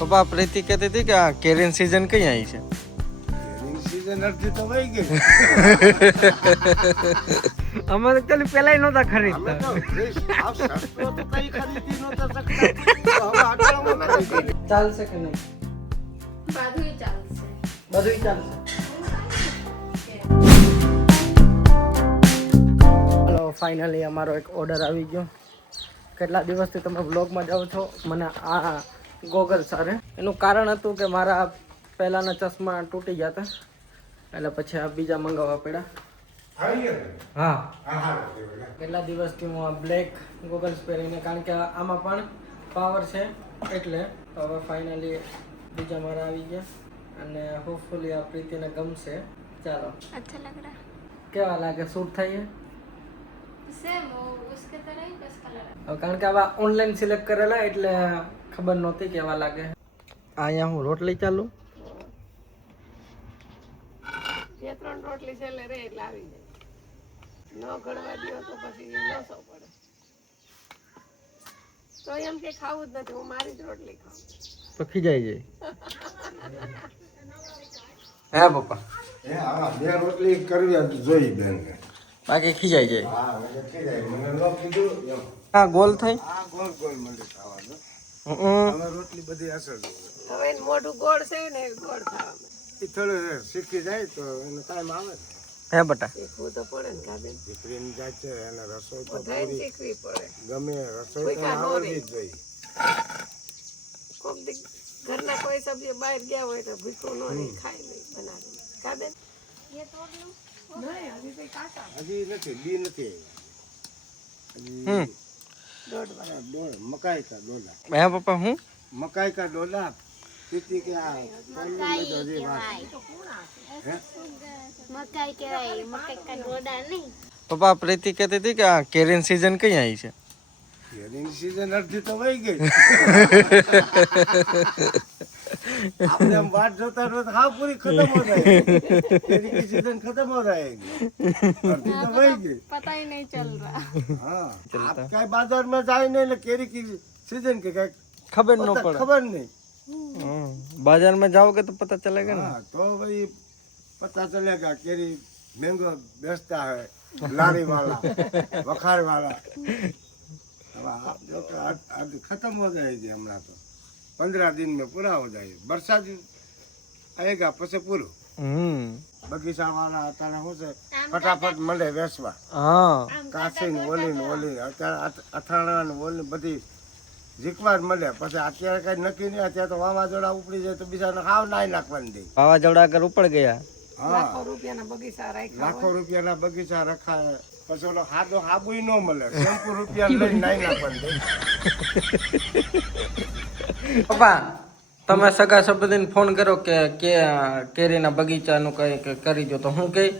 પપ્પા પ્રીતિ કહેતી હતી કે આ કેરીન સીઝન કઈ આવી છે? સીઝન અડધી તો વહી ગઈ. અમે તો ખાલી પેલા નહોતા અમે ખરીદતા. તો આ સસ્તો તો કઈ ખરીદી નહોતા શકતા. તો હવે આટલામાં નથી ગઈ. ચાલશે કે નહીં? બધુંય ચાલશે. બધું ચાલશે. હલો, ફાઇનલી અમારો એક ઓર્ડર આવી ગયો. કેટલા દિવસથી તમે વ્લોગમાં જાઓ છો. મને આ ગોગલ સારે એનું કારણ હતું કે મારા પહેલાના ચશ્મા તૂટી ગયા હતા, એટલે પછી આ બીજા મંગાવવા પડ્યા. આવી ગયો ને? હા, હા, હારું થયું ને. કેટલા દિવસથી હું આ બ્લેક ગોગલ્સ પહેરીને, કારણ કે આમાં પણ પાવર છે, એટલે હવે ફાઇનલી બીજા મારા આવી ગયા અને હોપફુલી આ પ્રીતિને ગમશે. ચાલો, अच्छा लग रहा है. કેવા લાગે? શૂટ થાય? सेम वो उसके तरह ही बस कलर है. હવે કારણ કે આવા ઓનલાઈન સિલેક્ટ કરેલા એટલે ખબર નહોતી કેવા લાગે. અહીંયા હું રોટલી ચાલુ. બે ત્રણ રોટલી છેલ્લે રે એટલે આવી જાય. ન ગળવા દો તો પછી લોસો પડે. તો એમ કે ખાવું જ નથી, હું મારી જ રોટલી ખાઉં. તો ખીજાઈ જાય. હે પપ્પા? હે, હા, બે રોટલી કરવી જોઈ બેનને. બાકી ખીજાઈ જાય. હા, મને કીધું, મને ન કીધું એમ. હા, ગોલ થઈ. આ ગોળ ગોળ મળે ખાવાનું. હમ. હવે રોટલી બધી અસર જોવે. હવે એનું મોઢું ગોળ છે ને એ ગોળ ખાવા એ થોડું શીખી જાય તો એને કાયમ આવે ને. હે બટા? શીખવું તો પડે ને કાબેન, દીકરીની જાત છે એને રસોઈ તો બધાય પૂરી શીખવી પડે. ગમે રસોઈ તો કોઈ કામ આવડવી નહીં. જ જોઈએ. કોક દી ઘરના કોઈ સભ્ય બહાર ગયા હોય તો ભૂખ્યું ન રહે, ખાઈ નહીં બનાવીને. કાબેન ये तोड़ लो. નહીં, હજી કઈ કાકા હજી નથી બી નથી આવી. હમ. હજી દોઢ વાર ડોળ મકાઈ કા ડોલા હે પપ્પા? હું મકાઈ કા ડોલા પીતી કે આ કોલનું લીધો હજી વાત. હે? मकाई कहेवाय. मकाई का डोडा नहीं. પપ્પા પ્રીતિ કહેતી હતી કે આ કેરીન સીઝન કઈ આવી છે? કેરીની સીઝન અડધી તો વહી ગઈ. આપણે આમ વાટ જોતા જોતા હા પૂરી ખતમ હો જાય. કેરીની સીઝન ખતમ હો જાયેગી. અડધી તો વહી ગઈ. पता ही नहीं चल रहा. हाँ, आप कहीं बाजार में जाए नहीं ना केरी की सीजन के कहीं ખબર ન પડે. खबर नहीं. बाजार में जाओगे तो पता चलेगा ना. हाँ, तो भाई पता चलेगा केरी महंगो बेचता है लारी वाला वखार वाला. अब आप जो कि आज खत्म हो जाएगी हमारा तो 15 दिन में पूरा हो जाएगा. बरसात आएगा પછી પૂરું. બગીચા વાળા અત્યારે શું છે ફટાફટ મળે વેચવા. હા, કાચી ને ઓલી ને ઓલી અત્યારે અથાણા ને ઓલી બધી જીકવા જ મળે. પછી અત્યારે કઈ નક્કી નહીં. અત્યારે તો વાવાઝોડા ઉપડી જાય તો બીજાને હાવ નાઈ નાખવાની દે. વાવાઝોડા આગળ ઉપર ગયા. હા, લાખો રૂપિયાના બગીચા રાખ્યા લાખો રૂપિયાના બગીચા રખાય. પછી ઓલો હાદો હાબુય ન મળે. શેમ્પુ રૂપિયા લઈને નાઈ નાખવાની દે. પપ્પા, તમે સગા સંબંધીને ફોન કરો કે કેરીના બગીચાનું કઈ કરી દો, તો હું કઈ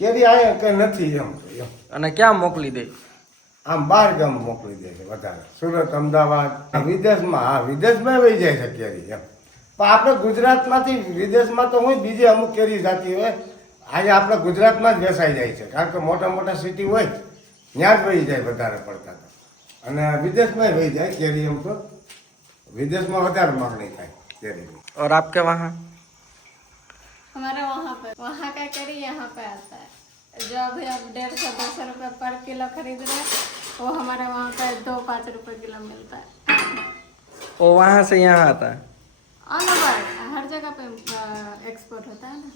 કેરી આયા કઈ નથી એમ તો એમ. અને ક્યાં મોકલી દે? આમ બહાર ગામ મોકલી દે છે વધારે. સુરત, અમદાવાદ, વિદેશમાં. હા, વિદેશમાં વહી જાય છે કેરી એમ. પણ આપણે ગુજરાતમાંથી વિદેશમાં તો હોય બીજી અમુક કેરી જાતી હોય. આજે આપણે ગુજરાતમાં જ વેચાઈ જાય છે. કારણ કે મોટા મોટા સિટી હોય ત્યાં જ વહી જાય વધારે પડતા તો. અને વિદેશમાં વહી જાય કેરી. એમ તો વિદેશમાં વધારે માગણી થાય કેરીની. और आपके वहाँ? हमारा वहाँ का करी यहाँ पे आता है. जो अभी आप 150-200 रुपये पर किलो खरीद रहे हैं, वो हमारे वहाँ पे 2-5 रुपये किलो मिलता है. वो वहाँ से यहाँ आता है? ऑल ओवर हर जगह पे एक्सपोर्ट होता है ना.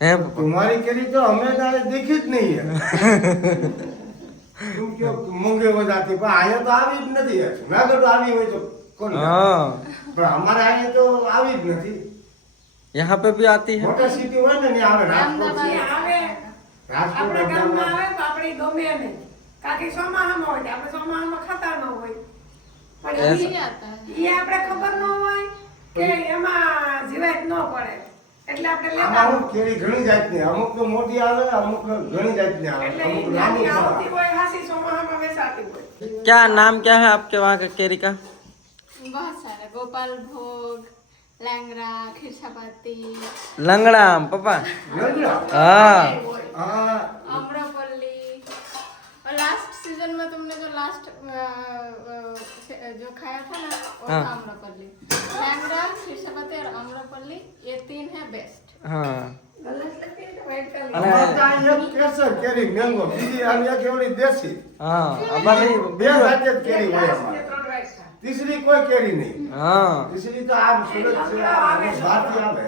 है पप्पा? तुम्हारी केरी तो हमें तो देखी જ નહીં है. तुम क्यों मूंगे हो जाती? પણ અહીંયા તો આવી જ નથી. જુનાગઢ આવી હોય તો કોણ જાણે? हाँ, પણ અમારે અહીંયા તો આવી જ નથી. यहाँ पे भी आती है. મોટા સિટી હોય ને ત્યાં આવે. રાજકોટ છે. આવે રાજકોટ, આપણા ગામમાં અમદાવાદ. આવે તો આપણે ગમે નહીં. કાકી સોમાહામાં હોય તો આપણે સોમાહામાં ખાતા ન હોય. પણ नहीं आता है. ઈ આપણે ખબર ન હોય કે એમાં જીવાત ન પડે. એટલે આપણે આમાં લેતા અમુક કેરી ઘણી જાતની. અમુક તો મોટી આવે, અમુક ઘણી જાતની આવે. એટલે અમુક ઈ નાની નાની આવતી આવે. હોય હાસી સોમાહામાં વેચાતી હોય. क्या नाम क्या है आपके वहाँ के केरी का? बहुत सारे. गोपाल भोग, लैंगरा, खिरसापाती, लंगड़ा पप्पा. લંગડા. हाँ, હા, आम्रपल्ली. और लास्ट सीजन में तुमने जो लास्ट जो खाया था ना वो था हाँ. आम्रपल्ली. હા ગલત લખી તો વ્હાઈટ કલર અમારે તો આ એક કેસર કેરી મેંગો બીજી આ એક એવડી દેશી હા અમારે બે જાતે જ કેરી હોય અમારે. તીસરી કોઈ કેરી નહીં. હા તીસરી તો આમ સુરત છે બહારથી આવે.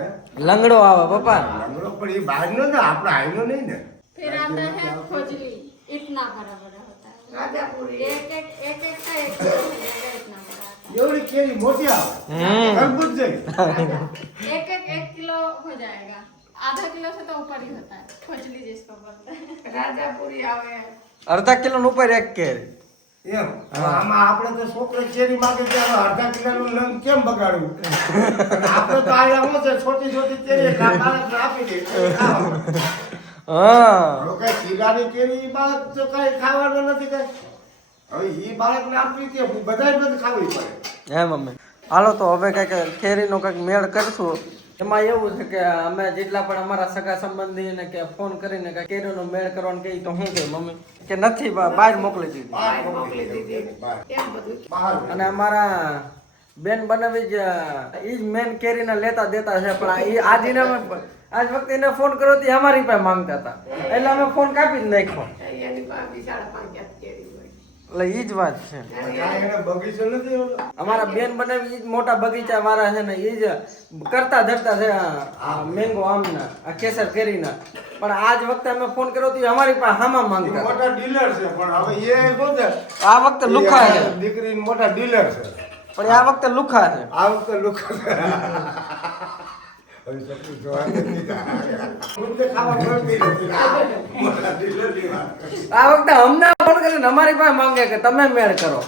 લંગડો આવે પપ્પા લંગડો પણ એ બહારનો ને આપણે આઈનો નહીં ને. फिर आता है खोजली इतना बड़ा बड़ा होता है રાજાપુરી एक एक का एक किलो हो जाएगा इतना बड़ा आता એવડી કેરી મોટી આવે તરબૂચ જેવી. है एक કિલો हो जाएगा आधा किलो से तो ऊपर ही होता है खोजली जिसको बोलते हैं રાજાપુરી આવે અડધા કિલો ઉપર એક કેરી એમ આમાં આપણે તો છોકરો કેરી માંગે છે હવે અડધા કિલોનું લંગ કેમ બગાડવું અને આપણે તો આયા શું છે છોટી છોટી કેરી બાળકને આપી દે ખાવા. હા હવે કઈ કિલ્લાની કેરી ઈ બાળક તો કઈ ખાવાનું નથી કઈ. હવે ઈ બાળકને આપવી છે બધાય બધું ખાવી પડે. હે મમ્મી હાલો તો હવે કઈક કેરીનો કઈક મેળ કરશું એમાં એવું છે કે અમે જેટલા પણ અમારા સગા સંબંધીને કે ફોન કરીને કે કેરીનો મેળ કરવાનું કહી તો શું કે મમ્મી કે નથી બહાર મોકલી દીધી બહાર મોકલી દીધી. કેમ બધું બહાર. અને અમારા બેન બનાવી જ ઈ જ મેન કેરીના લેતા દેતા છે પણ ઈ આજીને આજ વખતે એને ફોન કર્યો તો ઈ અમારી પાસે માંગતા હતા એટલે અમે ફોન કાપી જ નાખ્યો એની પાસે બિચારા પાંચ કેરી હોય એટલે ઈ જ વાત છે કાંઈ એને બગીચો નથી એવડો? અમારા બેન બનાવી ઈ જ મોટા બગીચા વાળા છે ને ઈ જ કરતા ધરતા છે આ મેંગો આમના આ કેસર કેરીના પણ આજ વખતે અમે ફોન કર્યો તો ઈ અમારી પાસે હામાં ઈ માંગતા હતા. મોટા ડીલર છે પણ હવે એ શું છે આ વખતે લુખા છે દીકરીને મોટા ડીલર છે પણ આ વખતે લુખા છે આ વખતે લુખા છે. હવે સચિન જોવા નથી મુદ્દે ખાવા મળતી નથી. મોટા ડીલરની વાત. આ વખતે અમને ફોન કરીને અમારી પાસે માંગે કે તમે મેળ કરો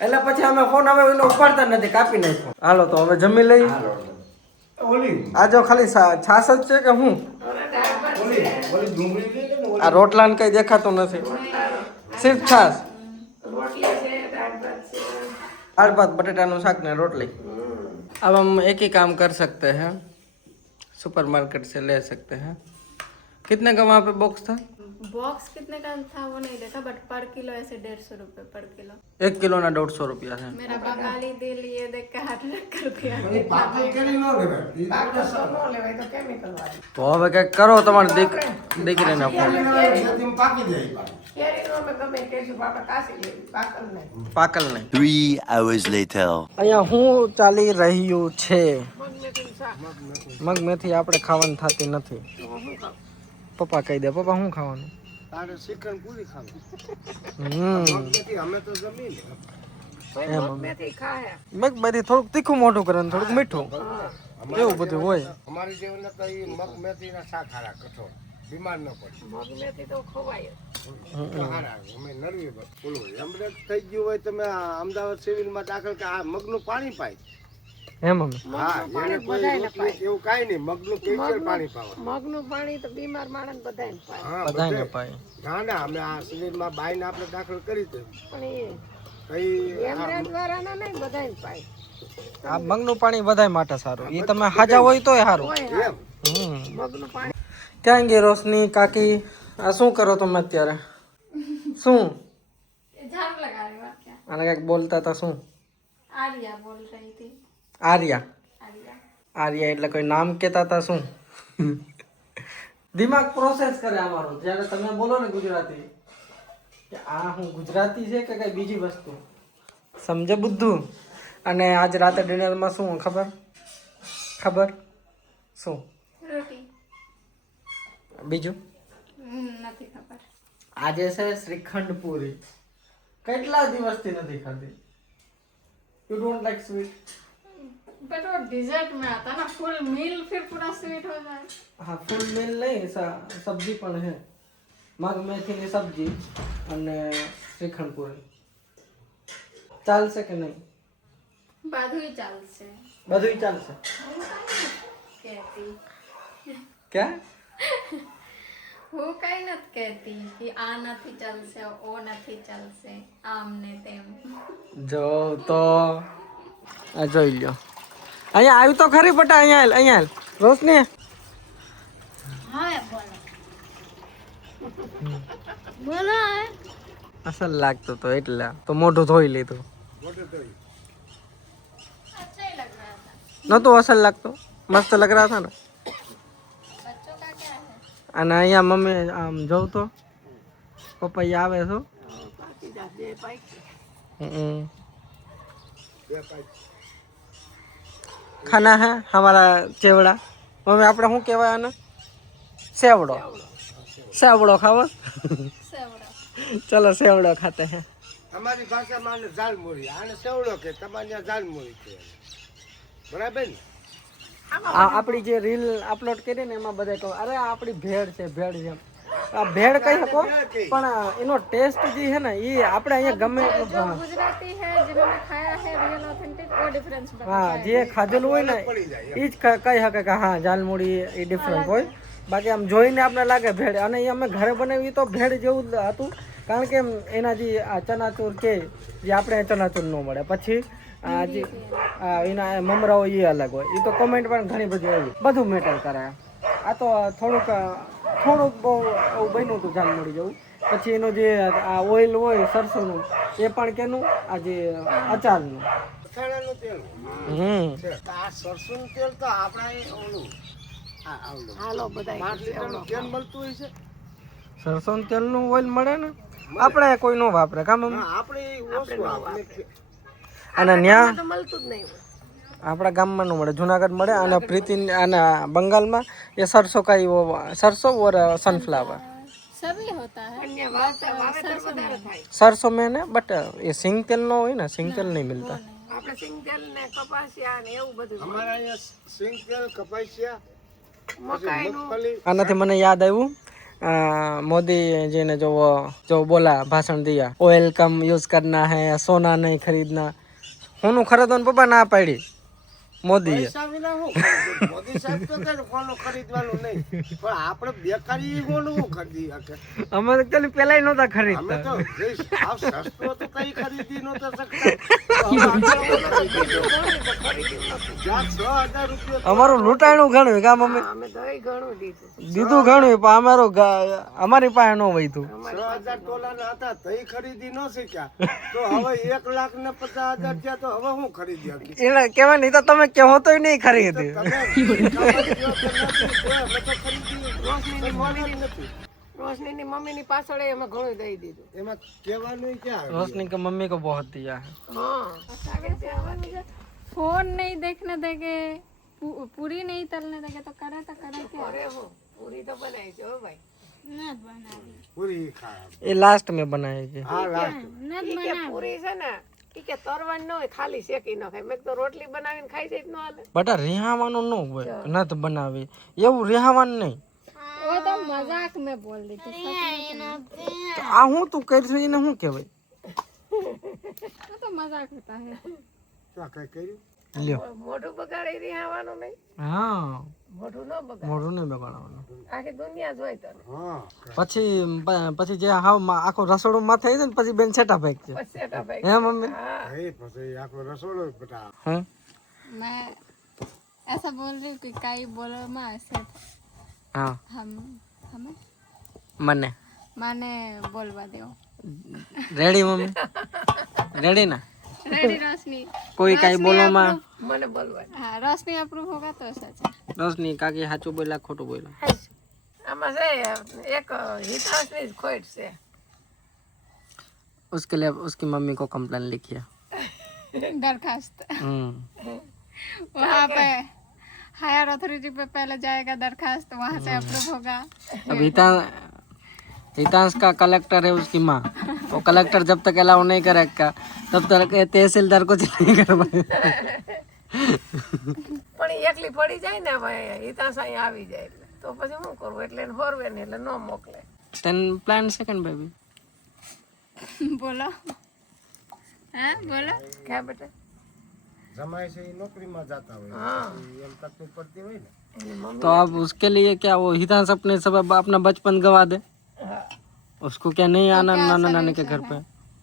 એટલે પછી અમે ફોન હવે એનો ઉપાડતા નથી કાપી નાખ્યો હાલો તો હવે જમી લઈ ઓલી આ જો ખાલી છાસ જ છે કે હું ઓલી ઓલી ડુંગળી લઈ લે ને ઓલી. આ રોટલાને કઈ દેખાતું નથી સિર્ફ છાસ રોટલી છે દાળ ભાત છે दाल भात बटेटाનું શાક ને रोटली अब हम एक ही काम कर सकते हैं सुपरमार्केट से ले सकते हैं कितने का वहाँ पे बॉक्स था बॉक्स कितने का था वो नहीं देखा बट पर किलो ऐसे 150 रुपए पर किलो 1 किलो ना 150 रुपया है मेरा बंगाली दिल ये देख के हार्ट अटैक कर दिया ઓલી પાતળી કરી ન લેવાય. ઈ તો બાકી તો ન લેવાય તો કેમિકલ વાળી તો હવે કંઈક કરો તમારી દીકરીને ફોન ખેતીમાં પાકી જાય ઈ પાછી. કેરીનો અમે ગમે કેશું બાપા કાશી લેવી પાકલ નહીં પાકલ નહીં 3 hours later. અહીંયા શું ચાલી રહ્યું છે મગમેથીનું શાક મગ મેથી આપણે ખાવાની થતી નથી તો હું ખાઉં પપ્પા કહી દે પપ્પા શું ખાવાનું તારે શ્રીખંડ પૂરી ખાવી. હમ મગમેથી અમે તો જમીએ ને. કોઈ મગમેથી ખાયા મગ બધી થોડુંક તીખું મોઢું કરે ને થોડુંક મીઠું એવું બધું હોય અમારી જેવને તો ઈ મગમેથીના શાક હારા કઠોળ બીમાર ન પડી. મગમેથી તો ખવાય તો હારા અમે નરવી બસ ફૂલ હોય. અમને થઈ ગયું હોય તમે આ અમદાવાદ સિવિલમાં દાખલ કે આ મગનું પાણી પાય. હે મમ્મી હા એને કોઈ રોટલી કે એવું કાંઈ નહીં મગનું કેચર પાણી પાવા. મગનું પાણી તો બીમાર માણસ બધાને પાય હા બધાને બધે. પાય ના ના અમે આ સિવિલમાં બાઈને આપણે દાખલ કરી દે પણ એ કઈ એમરાજ વાળાના નહીં બધાને પાય આ મગનું પાણી બધાય માટે સારું એ તમે હાજા હોય તોય સારું હોય એમ હમ મગનું પાણી ક્યાં ગઈ રોશની કાકી આ શું કરો તમે અત્યારે શું झाड़ू लगा रही हूँ और क्या આને કંઈક બોલતા હતા શું आर्या बोल रही थी આર્યા आर्या આર્યા એટલે કોઈ નામ કહેતા હતા શું દિમાગ પ્રોસેસ કરે અમારું જ્યારે તમે બોલો ને ગુજરાતી કે આ હું ગુજરાતી છે કે કઈ બીજી વસ્તુ સમજે બુદ્ધુ અને આજ રાતે ડિનરમાં શું ખબર શું रोटी બીજું નથી ખબર આજે છે શ્રીખંડ પૂરી કેટલા દિવસથી નથી ખાધી you don't like sweet but वो डिजर्ट में आता ना फुल मील फिर पूरा स्वीट हो जाए हाँ फुल मील नहीं सब्जी पण है मग मेथीની સબ્જી અને શ્રીખંડ પૂરી ચાલશે કે નહીં બધું ચાલશે બધું ચાલશે કહેતી ક્યાં હું કઈ નથી કહેતી કે આ નથી ચાલશે ઓ નથી ચાલશે આમ ને તેમ જો તો આ જોઈ લ્યો અહીંયા આવ્યું તો ખરી બટા અહીંયા હાલ રોશની હા બોલો બોલો અસલ લાગતો તો એટલે તો મોઢું ધોઈ લીધું अच्छा ही लग रहा था નહોતું અસલ લાગતો મસ્ત લગ રહા થા ને અને અહીંયા મમ્મી આમ જોઉં તો પપૈયા આવે છો પાકી જા બે પાકી ખાના હે હમારા ચેવડા મમ્મી આપણે શું કહેવાય આને સેવડો સેવડો ખાવો ચલો સેવડો ખાતે હે અમારી ભાષામાં આને ઝાલમુરી, આને સેવડો કે તમારે ત્યાં ઝાલમુરી કે બરાબર ને? આપણી જે રીલ અપલોડ કરી ને એમાં બધા કહો અરે આ આપણી ભેળ છે ભેળ છે આ ભેળ કહી શકો પણ એનો ટેસ્ટ જે છે ને એ આપણે અહીંયા ગમે એટલું जो गुजराती है जिन्होंने खाया है रियल ऑथेंटिक वो डिफरेंस હા જે ખાધેલું હોય ને એ જ કહી શકે કે હા ઝાલમુડી એ ડિફરન્ટ હોય બાકી આમ જોઈને આપણે લાગે ભેળ અને એ અમે ઘરે બનાવી તો ભેળ જેવું જ હતું કારણ કે એના જે આ ચનાચૂર કે જે આપણે ચનાચૂર ન મળે પછી આ જે એના મમરાઓ એ અલગ હોય એ તો કોમેન્ટ પણ ઘણી બધી આવી બધું મેટર કરે આ તો થોડુંક બહુ એવું બન્યું હતું ઝાલમુડી જેવું પછી એનું જે આ ઓઇલ હોય સરસોનું એ પણ કેનું આ જે અચારનું અથાણાનું તેલ છે. આ સરસોનું તેલ તો આપણે ઓલું હાલો બધા માટલીનું તેલ મળતું હોય છે. સરસોનું તેલનું ઓઇલ મળે ને આપણે કોઈ નો વાપરે કામ આપણે ઓછું આપણે અને ન્યા તો મળતું જ નહીં હોય આપણા ગામમાં નું મળે જુનાગઢ મળે અને પ્રીતિ અને બંગાળમાં એ સરસો કાઈ સરસો ઓર સનફ્લાवर सभी होता है અન્ય વાવેતર વધારે થાય सरसों में ने बट ये सिंग तेल नो હોય ને સિંગ તેલ નહીં મિલતા આપણે સિંગતેલ ને કપાસિયા ને એવું બધું અમારા અહીંયા સિંગ તેલ, કપાસિયા, મકાઈનું મગફળી આનાથી મને યાદ આવ્યું मोदी जी ने जो बोला भाषण दिया ऑयल कम यूज करना है सोना नहीं खरीदना होनु खरीदવાનું પપ્પા ના પાડી મોદીએ પૈસા વિના શું ખરીદવું? મોદી સાહેબ તો કે કોનું ખરીદવાનું નહીં પણ આપણે બેકારી કોનું શું ખરીદી શકે? અમે તો પેલી પેલા નહોતા અમે ખરીદતા તો જે સાવ સસ્તો તો કઈ ખરીદી નહોતા શકતા. તો હવે આટલો બધો જ્યાં 6,000 રૂપિયા અમારું લૂંટાણું ઘણું કા મમ્મી અમે દહીં ઘણું દીધું દીધું ઘણું પણ અમારી પાસે ન વૈતું 6,000 ડોલરના હતા તઈ ખરીદી ન શીખ્યા તો હવે 1,50,000 થયા તો હવે હું ખરીદી શકી? એને કેવાય નહીં તો તમે કહો તોય નહીં ખરીદી તમે ખબર દ્યો કે નથી, તો અમે તો ખરીદી નથી. રોશનીની મમ્મીની પાછળ અમે ઘણું દઈ દીધું એમાં કહેવાનું ક્યાં આવે? रोशनी का मम्मी को बहुत दिया है હા સાગર આવવાનું છે फोन नहीं देखने देंगे पूरी नहीं तलने देंगे तो करे क्या અરે હું પૂરી તો બનાવી છે હો ભાઈ नत बनावी પૂરી ખા ये लास्ट में बनाएगी હા લાસ્ટ नत ઈ કે પૂરી છે ને ઈ કે તરવાની ન હોય ખાલી શેકી ન ખાય મેં તો રોટલી બનાવીને ખાઈ જાય તો ન હાલે બટા રિહાવાનું ન હોય નત બનાવી એવું રિહાવાનું નહીં वो तो मजाक में बोल रही थी તો આ હું તું કરશું એને શું કહેવાય वो तो मजाक होता है તો કઈ કર્યું લ્યો મોઢું બગાડી રિહાવાનું નહીં હા મોઢું ન બગાડ મોઢું નહીં બગાડવાનું આખી દુનિયા જોઈ તને હા પછી જે હાવ આખો રસોડું માં થઈ જાય ને પછી બેન છેટા ફેંક છે બસ સેટા ભાઈ હે મમ્મી એ પછી આખો રસોડો બટા હે मैं ऐसा बोल रही हूँ कि कई बोलो माँ ऐसे હા हमें મને माने बोलवा दो રેડી મમ્મી રેડી ના रेडी रोशनी કોઈ કાઈ બોલો માં મને બોલવાનું हाँ रोशनी अप्रूव होगा तो सच है રોશની કાકી સાચું બોલ્યા ખોટું બોલ્યા આમાં છે એક હિતાંશની જ ખોટ છે उसके लिए उसकी मम्मी को कंप्लेन लिखिए दरखास्त वहाँ पे हायर अथॉरिटी पे पहले जाएगा दरखास्त वहाँ से अप्रूव होगा अब हितांश का कलेक्टर है उसकी माँ वो कलेक्टर जब तक अलाउ नहीं करेगा तब तक ये तहसीलदार को नहीं करवाए પણ ઈ એકલી પડી જાય ને હવે હિતાંશ અહીંયા આવી જાય એટલે તો પછી શું કરવું એટલે એને ફોરવે ને એટલે ન મોકલે then plan second baby बोलो हाँ बोलो ક્યાં બેટા જમાય છે એ નોકરીમાં જતા હોય હા પછી એમ તકલીફ પડતી હોય ને એની મમ્મી तो अब उसके लिए क्या वो हितांश अपने सब अपना बचपन गवा दे उसको क्या नहीं आना नाना नानी के घर पे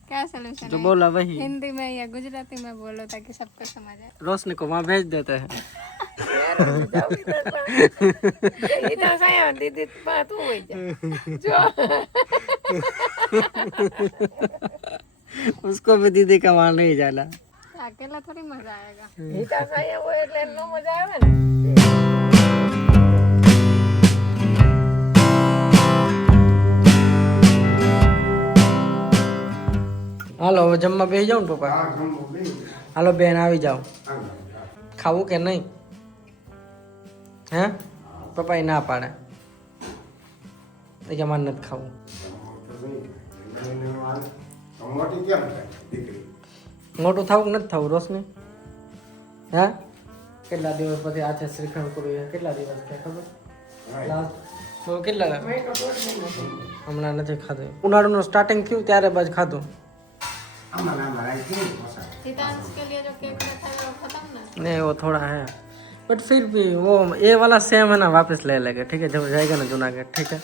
क्या सोल्यूशन जो है बोला वही हिंदी में या गुजराती में बोलो ताकि सबको समझ आए रोशनी को वहाँ भेज देते हैं હિતાંશ અહીંયા દીદી પા તું હોય જા જો उसको भी दीदी का वहाँ नहीं जाना अकेला थोड़ी मजा आएगा હિતાંશ અહીંયા હોય એટલે એનો મજા આવે ને હાલો હવે જમવા બેસી જાવ ને પપ્પા. હા જમવું નહીં. હાલો બેન આવી જાઓ. હા, ખાવું કે નહીં? હે પપ્પા એ ના પાડે કે મારે નથી ખાવું. જમવું તો નહીં. જમીને હાલ. તો મોટી કેમ થાય દીકરી? મોટું થવું કે નથી થવું રોશની? હે કેટલા દિવસ પછી આ છે શ્રીખંડ પૂરી? કેટલા દિવસ થયા ખબર? લાસ્ટ તો કેટલા હમણાં નથી ખાધું. ઉનાળુનું સ્ટાર્ટિંગ થયું ત્યારે બસ ખાધું. આમાં આઈ કેવી મસાલા? हितांश के लिए जो केक में था वो खत्म ना। नहीं वो थोड़ा है बट फिर भी वो ये वाला सेम है ना वापस ले लेंगे ठीक है जब जाएगा ना जूनागढ़ ठीक है.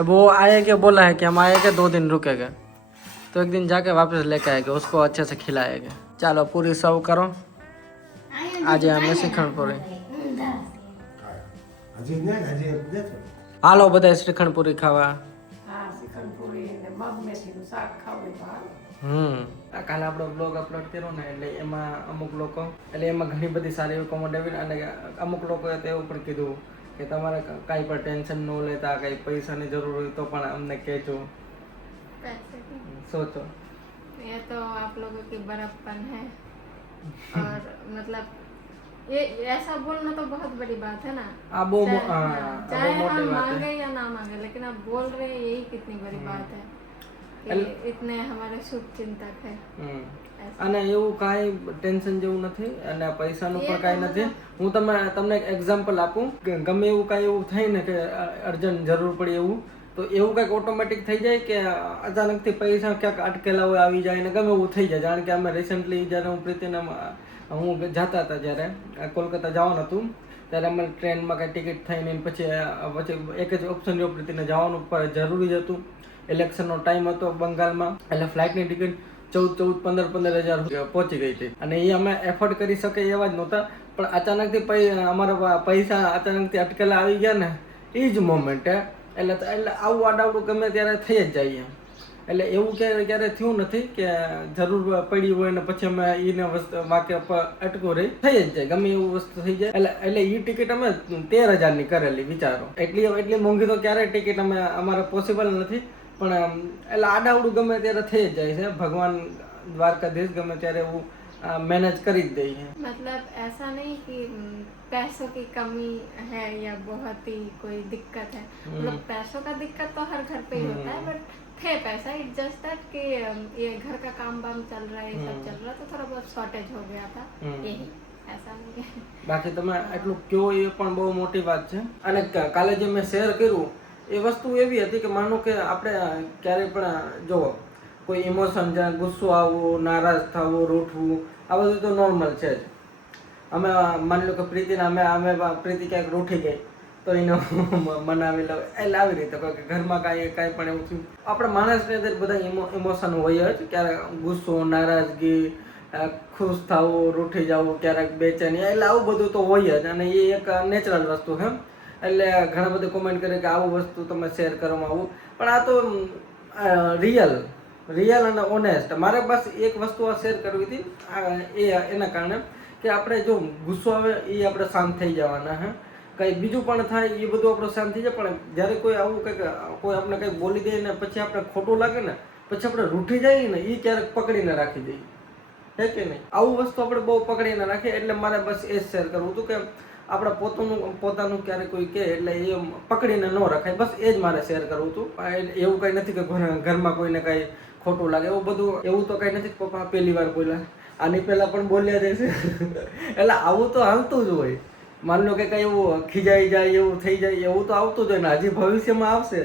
अब वो आएगा बोला है कि हम आएंगे 2 दिन रुकेंगे तो एक दिन जाके वापस लेके आएंगे उसको अच्छे से खिलाएंगे. चलो पूरी सर्व करो. आज हमें श्रीखंड पूरी. હજી નહીં, હજી એક દેજો. હાલો બધા શ્રીખંડ પૂરી ખાવા. હા શ્રીખંડ પૂરી ને મગ મેથીનું શાક ખાવું તો હાલ. કાલે આપણો બ્લોગ અપલોડ કર્યો ને એટલે એમાં અમુક લોકો એટલે એમાં ઘણી બધી સારી એવી કોમેન્ટ આવી અને અમુક લોકોએ તો એવું પણ કીધું કે તમારે કાંઈ પણ ટેન્શન ન લેતા કાંઈ પૈસાની જરૂર હોય તો પણ અમને કહેજો. पैसे की સોચો ये तो आप लोगों की बड़प्पन है और मतलब ये ऐसा बोलना तो बहुत बड़ी बात है ना. આ બહુ चाहे चाहे हम મોટી વાત मांगे છે. या ना मांगे लेकिन आप बोल रहे हैं यही कितनी बड़ी बात है कि इतने हमारे शुभ चिंतक है. અને એવું કાંઈ ટેન્શન જેવું નથી અને પૈસાનું પણ કાંઈ નથી. હું તમને એક એક્ઝામ્પલ આપું કે ગમે એવું કાંઈ એવું થાય ને કે અર્જન્ટ જરૂર પડી એવું તો એવું કંઈક ઓટોમેટિક થઈ જાય કે અચાનકથી પૈસા ક્યાંક અટકેલા હોય આવી જાય ને ગમે એવું થઈ જાય. જાણ કે અમે રિસેન્ટલી જ્યારે હું પ્રીતિને હું જતા હતા જ્યારે કોલકાતા જવાનું હતું ત્યારે અમે ટ્રેનમાં કાંઈ ટિકિટ થઈને પછી એક જ ઓપ્શન રહ્યો પ્રીતિને જવાનું જરૂરી જ હતું. ઇલેક્શનનો ટાઈમ હતો બંગાળમાં એટલે ફ્લાઇટની ટિકિટ 14,000-15,000 પહોંચી ગઈ હતી અને એ અમે એફોર્ડ કરી શકે એવા જ નહોતા. પણ અચાનકથી અમારા પૈસા અચાનકથી અટકેલા આવી ગયા ને એ જ મોમેન્ટે એટલે આવું આડાવડું ગમે ત્યારે થઈ જ જાય. એટલે એવું ક્યારે થયું નથી કે જરૂર પડી હોય ને પછી અમે એને વાક્ય અટકો રહી થઈ જ જાય ગમે એવું વસ્તુ થઈ જાય. એટલે એ ટિકિટ અમે 13,000ની કરેલી વિચારો. એટલી મોંઘી તો ક્યારેય ટિકિટ અમારે પોસિબલ નથી પણ એટલે આડાવડું ગમે ત્યારે થઈ જ જાય છે. ભગવાન દ્વારકાધીશ ગમે ત્યારે એવું मैनेज कर ही दे है। मतलब ऐसा नहीं कि पैसों की कमी है या बहुत ही कोई दिक्कत है, मतलब पैसों का दिक्कत तो हर घर पे ही होता है, बट थे पैसा, इट जस्ट दैट कि ये घर का काम वाम चल रहा है, ये सब चल रहा, तो थोड़ा बहुत शॉर्टेज हो गया था, यही ऐसा नहीं है। બાકી તમે એટલું કયો એ પણ બહુ મોટી વાત છે। અને કાલે જે મેં શેર કર્યું એ વસ્તુ એવી હતી કે માનો કે આપણે ક્યારેય પણ જો કોઈ ઇમોશન જ્યાં ગુસ્સો આવવો, નારાજ થવું, રૂઠવું, આ બધું તો નોર્મલ છે જ। અમે માની લો કે પ્રીતિને અમે પ્રીતિ ક્યાંક રૂઠી ગઈ તો એને મનાવી લો, એટલે આવી રીતે કોઈ ઘરમાં કાંઈ પણ એવું થયું, આપણે માણસની અંદર બધા ઇમોશન હોય જ, ક્યારેક ગુસ્સો, નારાજગી, ખુશ થવું, રૂઠી જવું, ક્યારેક બેચેની, એટલે આવું બધું તો હોય જ, અને એ એક નેચરલ વસ્તુ છે। એટલે ઘણા બધા કોમેન્ટ કરે કે આવું વસ્તુ તમે શેર કરવામાં આવું, પણ આ તો રિયલ અને ઓનેસ્ટ। મારે બસ એક વસ્તુ આ શેર કરવી હતી એના કારણે કે આપણે જો ગુસ્સો આવે એ આપણે શાંત થઈ જવાના હે, કંઈ બીજું પણ થાય એ બધું આપણે શાંત થઈ જાય, પણ જ્યારે કોઈ આવું કંઈક કોઈ આપણે કંઈક બોલી દે ને પછી આપણે ખોટું લાગે ને પછી આપણે રૂઠી જઈએ ને એ ક્યારેક પકડીને રાખી દઈએ, છે કે નહીં? આવું વસ્તુ આપણે બહુ પકડીને રાખીએ, એટલે મારે બસ એ જ શેર કરવું હતું કે આપણે પોતાનું ક્યારેક કોઈ કહે એટલે એ પકડીને ન રખાય, બસ એ જ મારે શેર કરવું હતું। એવું કંઈ નથી કે ઘરમાં કોઈને કાંઈ ખોટું લાગે, એવું તો કંઈ નથી। પપ્પા પહેલી વાર બોલ્યા, આની પહેલાં પણ બોલ્યા રહેશે એટલે આવું તો હાલતું જ હોય। માન લો કે કંઈ એવું ખીજાઈ જાય, એવું થઈ જાય, એવું તો આવતું જ હોય ને, હજી ભવિષ્યમાં આવશે,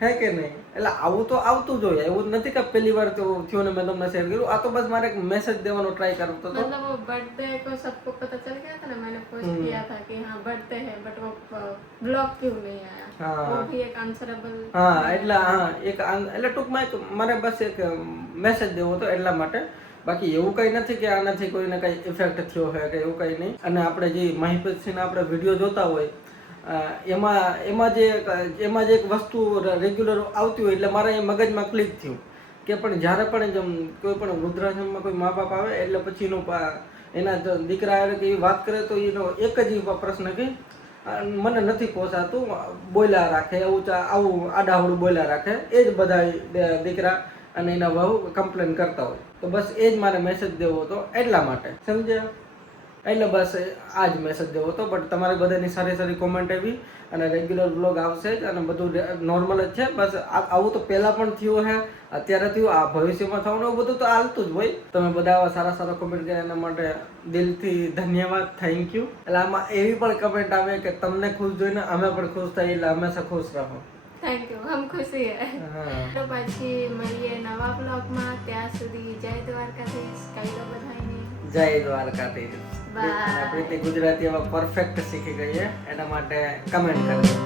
હે કે નહીં? એટલે આવું તો આવતું જ હોય, એવું નથી કે પહેલી વાર તો થયું ને મેં તમને શેર કર્યું। આ તો બસ મારે એક મેસેજ દેવાનો ટ્રાય કરતો હતો। मतलब वो बर्थडे को सबको पता चल गया था ना, मैंने पोस्ट किया था कि हाँ बर्थडे है, बट वो ब्लॉग क्यों नहीं आया, वो भी एक आंसरेबल। હા એટલે ટૂંકમાં એક મારે બસ એક મેસેજ દેવો હતો એટલા માટે, બાકી એવું કંઈ નથી કે આનાથી કોઈને કંઈ ઇફેક્ટ થયો હોય કે એવું કંઈ નહીં। અને આપણે જે મહિપતસિંહના આપણે વિડીયો જોતા હોય એમાં જે એક વસ્તુ રેગ્યુલર આવતી હોય એટલે મારા એ મગજમાં ક્લિક થયું કે પણ જ્યારે પણ કોઈ પણ વૃદ્ધાશ્રમમાં કોઈ મા બાપ આવે એટલે પછી એના દીકરા આવે કે એ વાત કરે તો એનો એક જ પ્રશ્ન કે મને નથી પોસાતું, બોલ્યા રાખે, આવું આડાહવડું બોલ્યા રાખે, એ જ બધા દીકરા અને એના વહુ કમ્પ્લેન કરતા હોય. તો બસ એ જ મારે મેસેજ દેવો હતો એટલા માટે, સમજ્યા? એટલે બસ આ જ મેસેજ દેવો હતો. બટ તમારી બધાની સારી સારી કોમેન્ટ આવી અને રેગ્યુલર બ્લોગ આવશે જ અને બધું નોર્મલ જ છે. બસ આવું તો પહેલાં પણ થયું હે, અત્યારે થયું, આ ભવિષ્યમાં થવાનું, એવું બધું તો હાલતું જ હોય. તમે બધા આવા સારા સારા કોમેન્ટ કર્યા એના માટે દિલથી ધન્યવાદ, થેન્ક યુ. એટલે આમાં એવી પણ કમેન્ટ આવે કે તમને ખુશ જોઈને અમે પણ ખુશ થઈએ, એટલે હંમેશા ખુશ રહો. થેન્ક યુ, હમ ખુશી હે. હા. તો પછી મળીએ નવા બ્લોગમાં. ત્યાં સુધી જય દ્વારકાધીશ, કહી દો બધાને. જય દ્વારકાધીશ. Bye. અને પ્રીતિ ગુજરાતી હવે પરફેક્ટ શીખી ગઈ છે, એના માટે કમેન્ટ કરજો.